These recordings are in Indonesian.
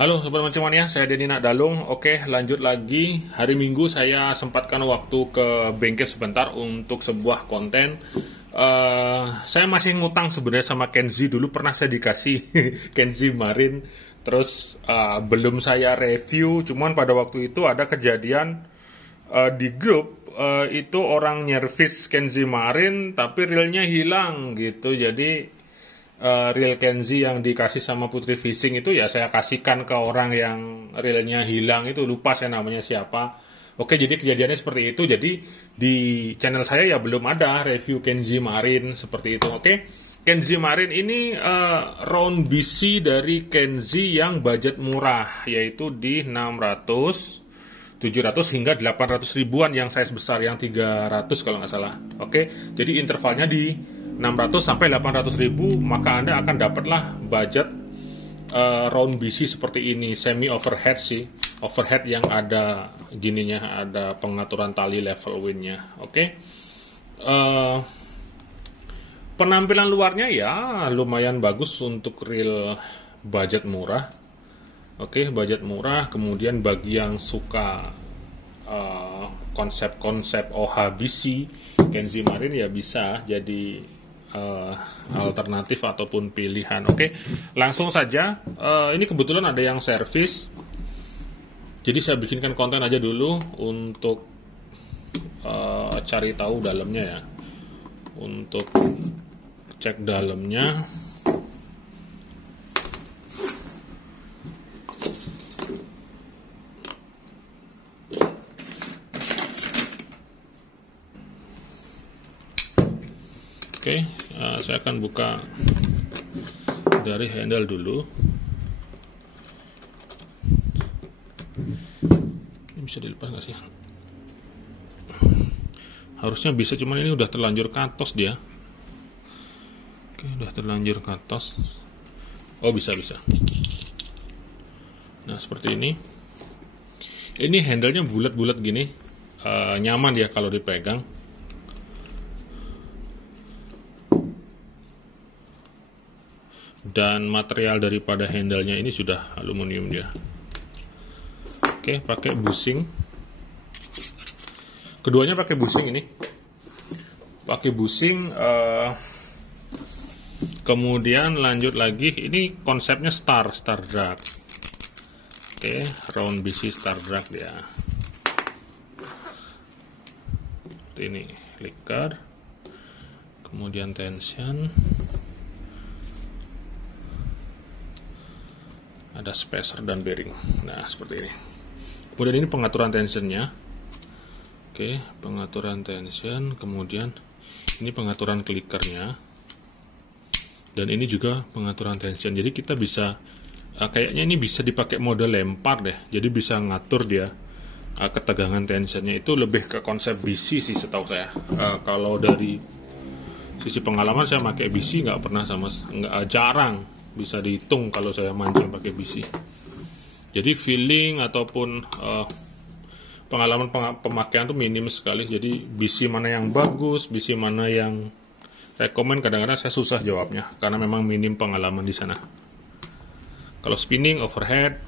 Halo Sobat Mancing saya Denny Nakdalung. Oke, lanjut lagi. Hari Minggu saya sempatkan waktu ke bengkel sebentar untuk sebuah konten. Saya masih ngutang sebenarnya sama Kenzi. Dulu pernah saya dikasih Kenzi Marine. Terus belum saya review. Cuman pada waktu itu ada kejadian di grup. Itu orang nyervis Kenzi Marine tapi reelnya hilang gitu. Jadi reel Kenzi yang dikasih sama Putri Fishing itu ya saya kasihkan ke orang yang reelnya hilang itu, lupa saya namanya siapa. Oke, jadi kejadiannya seperti itu. Jadi di channel saya ya belum ada review Kenzi Marine seperti itu. Oke, Kenzi Marine ini round BC dari Kenzi yang budget murah, yaitu di 600, 700 hingga 800 ribuan, yang size besar yang 300 kalau nggak salah. Oke, jadi intervalnya di 600 sampai 800 ribu, maka Anda akan dapatlah budget round BC seperti ini, semi overhead sih, overhead yang ada gininya, ada pengaturan tali level windnya. Oke, penampilan luarnya ya lumayan bagus untuk reel budget murah. Oke, budget murah. Kemudian bagi yang suka konsep-konsep OHBC Kenzi Marine ya bisa jadi alternatif ataupun pilihan. Oke, langsung saja. Ini kebetulan ada yang servis, jadi saya bikinkan konten aja dulu untuk cari tahu dalamnya ya, untuk cek dalamnya. Oke, saya akan buka dari handle dulu. Ini bisa dilepas nggak sih? Harusnya bisa, cuman ini udah terlanjur katos dia. Oke, udah terlanjur katos. Oh, bisa. Nah, seperti ini. Ini handle-nya bulat-bulat gini. Nyaman ya kalau dipegang. Dan material daripada handle-nya ini sudah aluminium dia. Oke, pakai bushing. Keduanya pakai bushing ini. Pakai bushing. Kemudian lanjut lagi. Ini konsepnya star drag. Oke, round BC star drag dia. Seperti ini, liker. Kemudian tension. Ada spacer dan bearing. Nah, seperti ini. Kemudian ini pengaturan tensionnya. Oke, pengaturan tension. Kemudian ini pengaturan klikernya. Dan ini juga pengaturan tension. Jadi kita bisa, kayaknya ini bisa dipakai mode lempar deh. Jadi bisa ngatur dia ketegangan tensionnya. Itu lebih ke konsep BC sih setahu saya. Kalau dari sisi pengalaman saya pakai BC nggak pernah jarang. Bisa dihitung kalau saya mancing pakai BC. Jadi feeling ataupun pengalaman pemakaian tuh minim sekali. Jadi BC mana yang bagus, BC mana yang rekomen, kadang-kadang saya susah jawabnya karena memang minim pengalaman di sana. Kalau spinning, overhead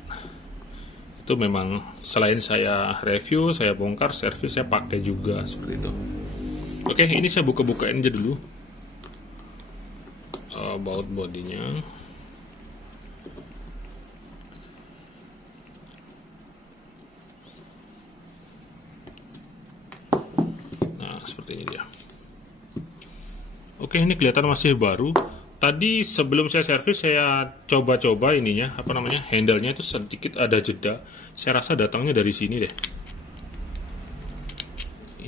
itu memang selain saya review, saya bongkar, servis saya pakai juga seperti itu. Oke, ini saya buka-bukain aja dulu baut bodinya. Seperti ini dia. Oke, ini kelihatan masih baru. Tadi sebelum saya servis saya coba-coba ininya, handle-nya itu sedikit ada jeda. Saya rasa datangnya dari sini deh.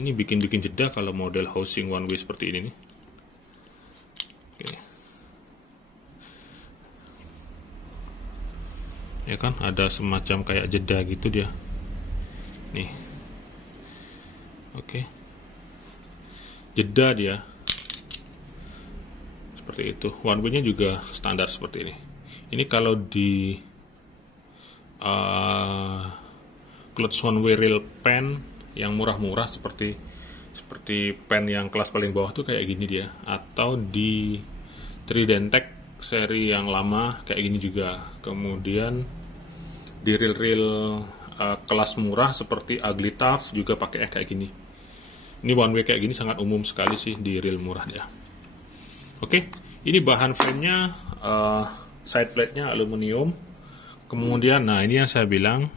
Ini bikin jeda kalau model housing one way seperti ini nih. Oke. Ya kan, ada semacam kayak jeda gitu dia. Nih. Oke. Jeda dia seperti itu. One way-nya juga standar seperti ini. Ini kalau di clutch one way reel pen yang murah-murah seperti pen yang kelas paling bawah tuh kayak gini dia. Atau di Tridentech seri yang lama kayak gini juga. Kemudian di reel-reel kelas murah seperti Ugly Tough juga pakai kayak gini. Ini one way kayak gini sangat umum sekali sih di reel murah dia. Oke, ini bahan frame-nya, side plate-nya aluminium. Kemudian, nah ini yang saya bilang,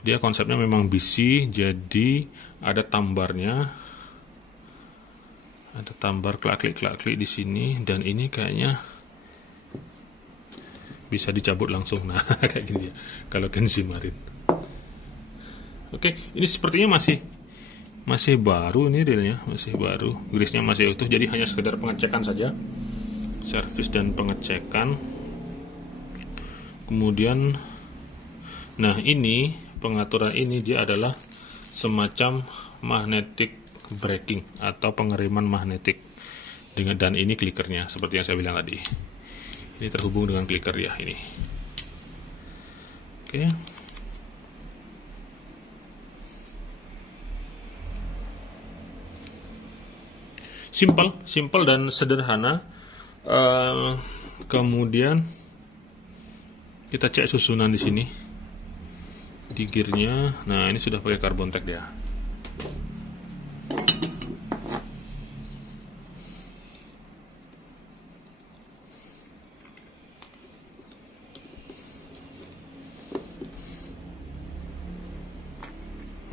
dia konsepnya memang bisi, jadi ada tambarnya, ada tambar klak-klik di sini, dan ini kayaknya bisa dicabut langsung. Nah, kayak gini ya kalau Kenzi Marine. Oke, ini sepertinya masih baru, ini reelnya masih baru, grisnya masih utuh, jadi hanya sekedar pengecekan saja, servis dan pengecekan. Kemudian, nah ini pengaturan ini dia adalah semacam magnetic braking atau pengeriman magnetik dan ini klikernya seperti yang saya bilang tadi. Ini terhubung dengan clicker ya ini. Oke. Simple dan sederhana. Kemudian kita cek susunan di sini. Di gearnya. Nah, ini sudah pakai carbon tag ya.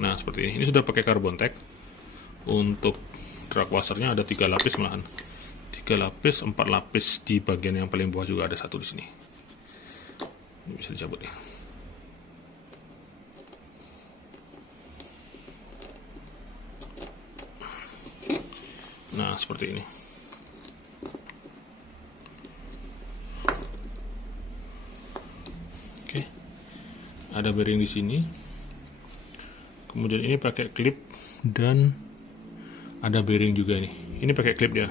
Nah, seperti ini. Ini sudah pakai carbon tag. Untuk drag washernya ada 3 lapis malahan. 3 lapis, 4 lapis di bagian yang paling bawah juga ada 1 di sini. Ini bisa dicabut nih. Nah, seperti ini. Oke. Ada bearing di sini. Kemudian ini pakai klip dan ada bearing juga nih. Ini pakai klip ya.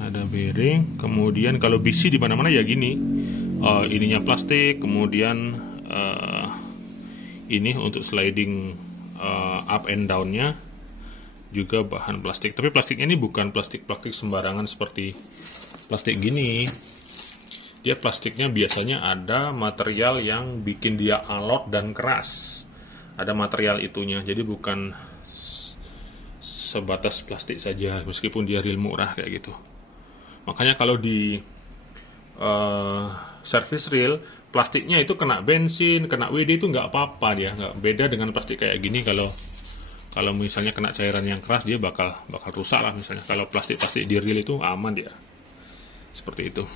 Ada bearing. Kemudian kalau bisi di mana-mana ya gini. Ininya plastik. Kemudian ini untuk sliding up and down-nya juga bahan plastik. Tapi plastiknya ini bukan plastik sembarangan seperti plastik gini. Dia plastiknya biasanya ada material yang bikin dia alot dan keras. Ada material itunya, jadi bukan sebatas plastik saja, meskipun dia real murah kayak gitu. Makanya kalau di service reel, plastiknya itu kena bensin, kena WD itu nggak apa-apa dia, nggak beda dengan plastik kayak gini. Kalau misalnya kena cairan yang keras dia bakal rusak lah misalnya. Kalau plastik di reel itu aman dia, seperti itu.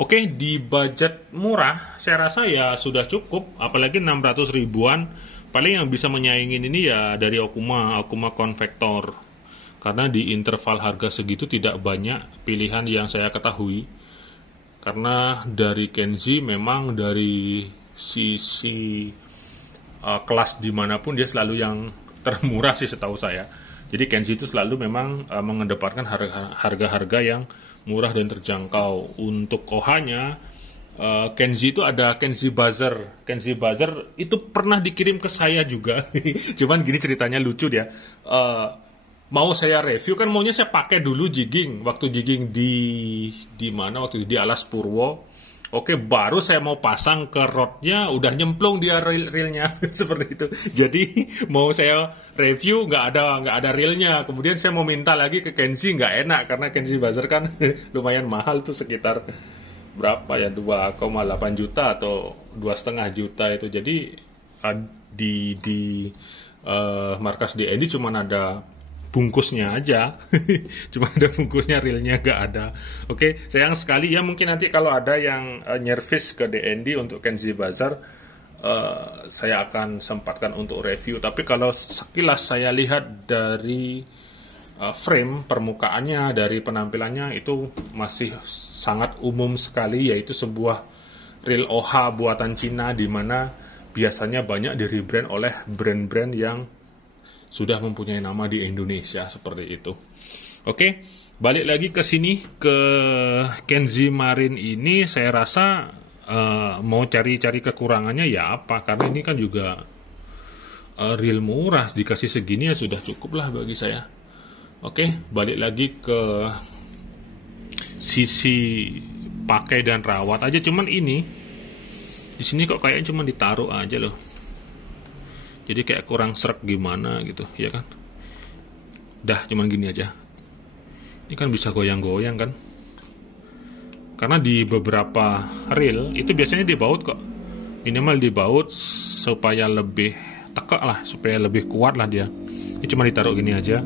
Oke, di budget murah, saya rasa ya sudah cukup, apalagi 600 ribuan, paling yang bisa menyaingin ini ya dari Okuma Convector. Karena di interval harga segitu tidak banyak pilihan yang saya ketahui. Karena dari Kenzi memang dari sisi kelas dimanapun dia selalu yang termurah sih setahu saya. Jadi Kenzi itu selalu memang mengedepankan harga-harga yang murah dan terjangkau. Untuk Koha-nya, Kenzi itu ada Kenzi Buzzer. Kenzi Buzzer itu pernah dikirim ke saya juga. Cuman gini ceritanya lucu dia. Mau saya review kan maunya saya pakai dulu jigging. Waktu jigging di mana? Waktu di Alas Purwo. Oke, baru saya mau pasang ke rodnya, udah nyemplung dia reelnya seperti itu. Jadi mau saya review nggak ada reelnya. Kemudian saya mau minta lagi ke Kenzi, nggak enak karena Kenzi Buzzer kan lumayan mahal tuh, sekitar berapa ya, 2,8 juta atau 2,5 juta itu. Jadi di markas DND cuma ada bungkusnya aja. Cuma ada bungkusnya, reelnya nggak ada. Oke, sayang sekali ya. Mungkin nanti kalau ada yang nyervis ke DND untuk Kenzi Buzzer, saya akan sempatkan untuk review. Tapi kalau sekilas saya lihat dari frame permukaannya, dari penampilannya, itu masih sangat umum sekali, yaitu sebuah reel OH buatan Cina, di mana biasanya banyak di rebrand oleh brand-brand yang sudah mempunyai nama di Indonesia seperti itu. Oke, balik lagi ke sini, ke Kenzi Marine ini. Saya rasa mau cari-cari kekurangannya ya apa, karena ini kan juga reel murah, dikasih segini ya sudah cukup lah bagi saya. Oke, balik lagi ke sisi pakai dan rawat aja. Cuman ini di sini kok kayaknya cuma ditaruh aja loh. Jadi kayak kurang srek gimana gitu, ya kan? Dah cuman gini aja. Ini kan bisa goyang-goyang kan? Karena di beberapa reel itu biasanya dibaut kok. Minimal dibaut supaya lebih tekak lah, supaya lebih kuat lah dia. Ini cuma ditaruh gini aja.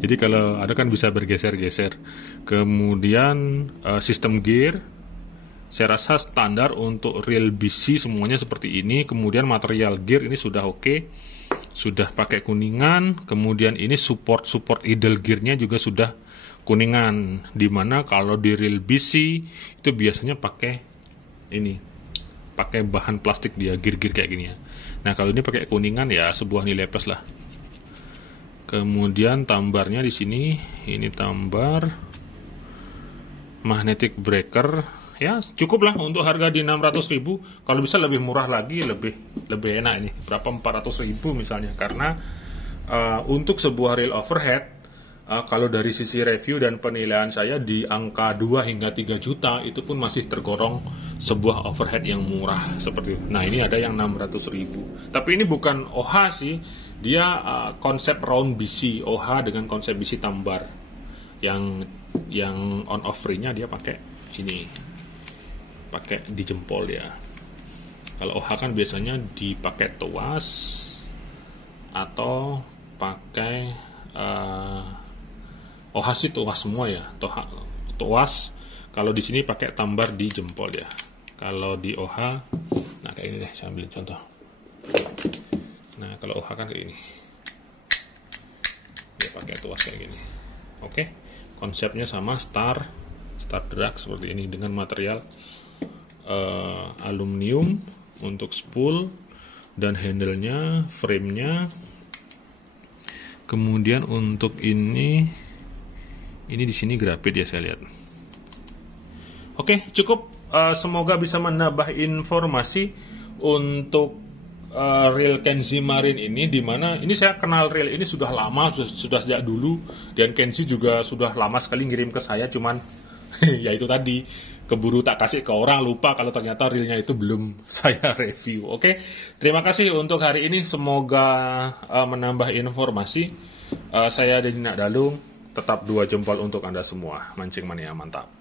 Jadi kalau ada kan bisa bergeser-geser. Kemudian sistem gear, saya rasa standar untuk reel BC semuanya seperti ini. Kemudian material gear ini sudah oke, sudah pakai kuningan. Kemudian ini support idle gearnya juga sudah kuningan. Dimana kalau di reel BC itu biasanya pakai ini, pakai bahan plastik dia, gear-gear kayak gini ya. Nah kalau ini pakai kuningan ya sebuah nilai plus lah. Kemudian tambarnya di sini, ini tambar magnetic breaker. Ya cukup lah untuk harga di 600.000. Kalau bisa lebih murah lagi, lebih enak ini. Berapa 400.000 misalnya. Karena untuk sebuah reel overhead, kalau dari sisi review dan penilaian saya di angka 2 hingga 3 juta itu pun masih tergolong sebuah overhead yang murah seperti itu. Nah ini ada yang 600.000. Tapi ini bukan OH sih, dia konsep round BC OH dengan konsep BC tambar. Yang on off free-nya dia pakai ini, pakai di jempol ya. Kalau OH kan biasanya dipakai tuas atau pakai OH sih tuas semua ya, tuas. Kalau di sini pakai tambar di jempol ya. Kalau di OH, nah kayak ini deh, saya ambil contoh. Nah kalau OH kan kayak ini, dia pakai tuas kayak gini. Oke, konsepnya sama, star drag seperti ini dengan material aluminium untuk spool dan handle-nya, frame-nya. Kemudian untuk ini di sini grafit ya saya lihat. Oke, cukup. Semoga bisa menambah informasi untuk reel Kenzi Marine ini, dimana ini saya kenal reel ini sudah lama, sudah sejak dulu, dan Kenzi juga sudah lama sekali ngirim ke saya, cuman ya itu tadi keburu tak kasih ke orang, lupa kalau ternyata reelnya itu belum saya review. Oke, terima kasih untuk hari ini, semoga menambah informasi. Saya Deddy Nakdalung, tetap 2 jempol untuk Anda semua. Mancing mania mantap.